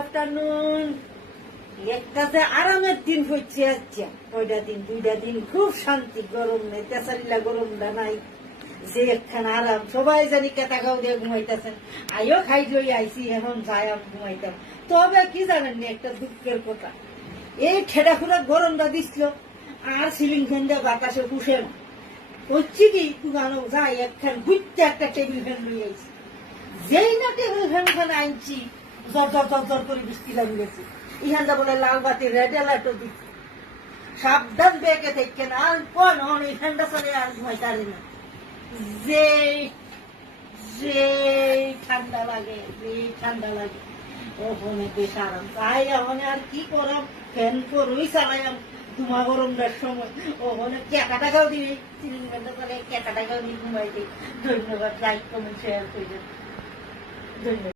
Afternoon. একটা যে আরামের দিন হচ্ছে আচ্ছা, কয়টা দিন 2টা দিন খুব শান্তি, গরম নেই, তেসারিলা গরমটা নাই, যে একখানা আরাম। সবাই জানি কেতা খাও দিয়ে ঘুমাইতেছেন, আইও খাই লই আইসি, এখন যাই আমি ঘুমাইতাম। তবে কি জানেন না, একটা দুঃখের কথা, এই ঠেডা খুঁড়া গরমটা দিছিল, আর সিলিং ফ্যান দিয়ে বাতাসে পুষে না। হচ্ছে কি দোকানো যাই একখান ঘুরতে একটা টেবিল ফ্যান লই আইছি, যেই না টেবিল ফ্যান আনছি, জর জর জর জর করে বৃষ্টি লাগিয়েছে। ইহানটা বলে লাল বাতি রেড অ্যালার্টও দিচ্ছে, সাবধান বেগে থাকেন। আর কোন এই ফ্যানটা চলে আর ঘুমাইতে পারি না, যে যে ঠান্ডা লাগে, যে ঠান্ডা লাগে। ওখানে বেশ আরাম, তাই ওখানে আর কি করাম, ফ্যান করই চালাইম ধুমা গরমটার সময়। ওখানে কেটা টাকাও দিবি, সিলিং ফ্যানটা চলে কেটা টাকাও দিয়ে ঘুমাই দিই। ধন্যবাদ, লাইক কমেন্ট শেয়ার করবেন, ধন্যবাদ।